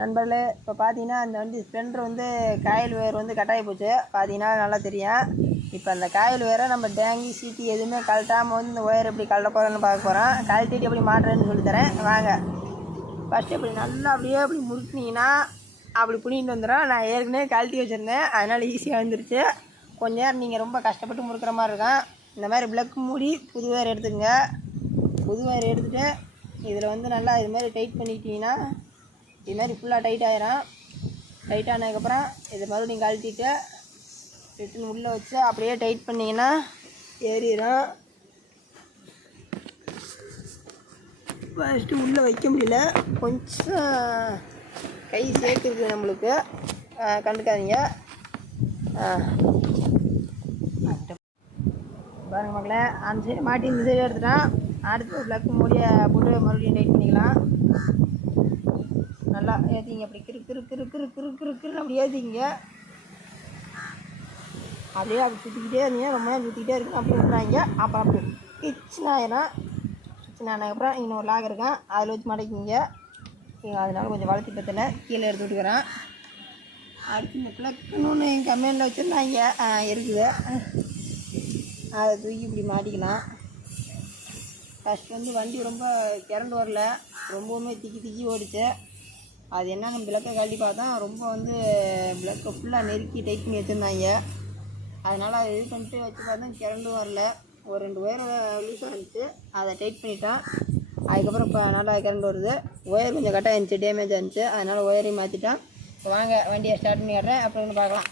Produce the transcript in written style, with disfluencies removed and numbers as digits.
நண்பர்களே, இப்போ பார்த்தீங்கன்னா அந்த வண்டி ஸ்ப்ளெண்டர் வந்து காயில் வேர் வந்து கட்டாயி போச்சு. பார்த்தீங்கன்னா நல்லா தெரியும். இப்போ அந்த காயில் வேரை நம்ம டேங்கி சீட்டி எதுவுமே கழட்டாமல் வந்து இந்த ஒயர் எப்படி கழட்ட போகிறோன்னு பார்க்க போகிறோம். கழட்டிட்டு எப்படி மாட்டுறேன்னு சொல்லித்தரேன் வாங்க. ஃபஸ்ட்டு இப்படி நல்லா அப்படியே அப்படி முறுக்குனீங்கன்னா அப்படி பிடிங்கிட்டு வந்துடும். நான் ஏற்கனவே கழட்டி வச்சுருந்தேன், அதனால் ஈஸியாக வந்துருச்சு. கொஞ்ச நேரம் நீங்கள் ரொம்ப கஷ்டப்பட்டு முறுக்கிற மாதிரி இருக்கும். இந்த மாதிரி ப்ளக் மூடி புது ஒயர் எடுத்துக்கங்க. புது ஒயர் எடுத்துகிட்டு இதில் வந்து நல்லா இது மாதிரி டைட் பண்ணிக்கிட்டிங்கன்னா இது மாதிரி ஃபுல்லாக டைட் ஆகிரும். டைட் ஆனதுக்கப்புறம் இதை மறுபடியும் கழட்டிட்டு ரிட்டன் உள்ளே வச்சு அப்படியே டைட் பண்ணிங்கன்னா ஏறிடும். ஃபஸ்ட்டு உள்ளே வைக்க முடியல, கொஞ்சம் கை சேர்த்துருக்கு நம்மளுக்கு, கண்டுக்காதீங்க. பாருங்கள் மக்களே, அந்த சைடு மாட்டி இந்த சைடு எடுத்துட்டோம். அடுத்து ப்ளக் மூடியை போட்டு மறுபடியும் டைட் பண்ணிக்கலாம். நல்லா ஏற்றிங்க, அப்படி கிரு கிரு கிரு கிரு கிரு கிரு கிருன்னு அப்படி ஏற்றிங்க. அப்படியே அப்படி சுற்றிக்கிட்டே இருந்தீங்க, ரொம்ப நேரம் சுற்றிக்கிட்டே இருக்கணும். அப்படி விட்றாங்க. அப்புறம் அப்படி கிச்சன் ஆயிரும். கிச்சன் ஆனதுக்கப்புறம் இன்னொரு லாக் இருக்கும், அதில் வச்சு மடக்கிங்க. அதனால கொஞ்சம் வளர்த்தி பற்றின கீழே எடுத்து விட்டுக்கிறேன். அடுத்து இந்த ப்ளக்குன்னு என் கம்மியில் வச்சுருந்தாங்க, இருக்குது. அதை தூக்கி இப்படி மாட்டிக்கலாம். ஃபஸ்ட் வந்து வண்டி ரொம்ப கரண்ட் வரல, ரொம்பவுமே திக்கி ஓடிச்சு. அது என்னன்னு ப்ளக்கை கழட்டி பார்த்தா ரொம்ப வந்து ப்ளக்கை ஃபுல்லாக நெருக்கி டைட் பண்ணி வச்சுருந்தாங்க. அதனால் அதை இது பண்ணிட்டு வச்சு பார்த்தா கரண்ட்டும் வரல. ஒரு 2 ஒயர் லூஸாக இருந்துச்சு, அதை டைட் பண்ணிட்டோம். அதுக்கப்புறம் இப்போ நல்லா கரண்ட் வருது. ஒயர் கொஞ்சம் கட்டாக இருந்துச்சு, டேமேஜாக இருந்துச்சு, அதனால் ஒயரையும் மாற்றிட்டோம். இப்போ வாங்க வண்டியை ஸ்டார்ட் பண்ணி காட்டுறேன், அப்புறம் பார்க்கலாம்.